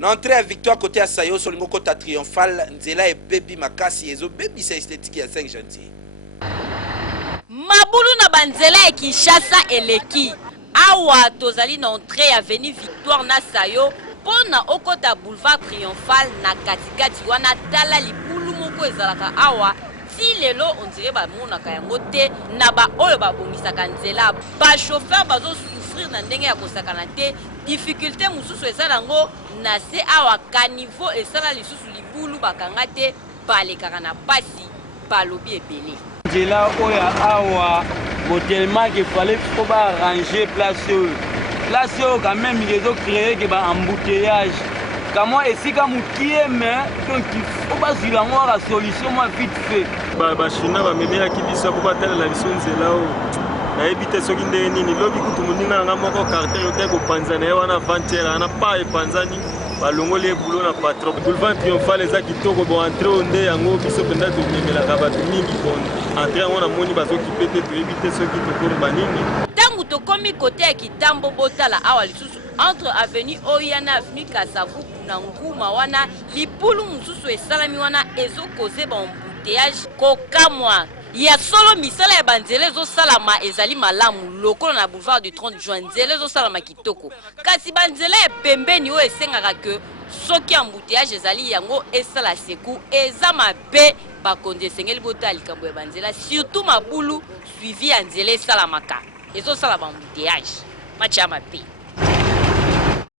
L'entrée à victoire côté à Sayo sur le côté triomphal, Nzela et Baby Makasi et zo Baby c'est esthétique à 5 janvier. Mabulu na banzela e Kinshasa eleki. Awa tozali na entrée avenue Victoire na Sayo pona okota boulevard triomphal na katikati wana tala libulu moko ezalaka awa. Si lelo on dirait ba monaka yango te na ba oyo ba bongisaka nzela ba chauffeur bazo souffrir na ndenge ya kosakana te difficulté mususu ezala ngo na se awa caniveau esala lisusu libulu bakanga te balekaka na pasi balobi ebele nzela oyo awa tellement qu'il fallait faut pas arranger place quand même ils ont créé que ba embouteillage comment est-ce que mukie mais donc il faut pas sur la solution moi vite fait ba china ba memela kibisa ko batala la biso nzela o na ebite soki ndenge nini lobi kutu munina nga moko carter yote ko panzana ya wana vantera na pa e panzani balongoli ebulo na patron boulevard triomphal eza kitoko bon entrée onde yango biso penda to memela ka bato mingi bon entrée on a moni bazo kipete to ebite soki to komba nini tangu to komi côté ya kitambo botala awa lisusu entre avenue Oyana avenue Kasavu na nguma wana libulu mususu esalami wana ezokoze ba embouteillage kokamwa ya solo misala ya banzele ezosalama ezali malamu lokolo na boulevard du 30 juin nzele ezosalama kitoko kasi banzele ya pembeni oyo esengaka ke soki embouteillage ezali yango esala seku eza mabe bakonzi esengeli botala likambo ya banzela surtout mabulu suivi ya nzele esalamaka ezosala ba embouteillage match ya mabe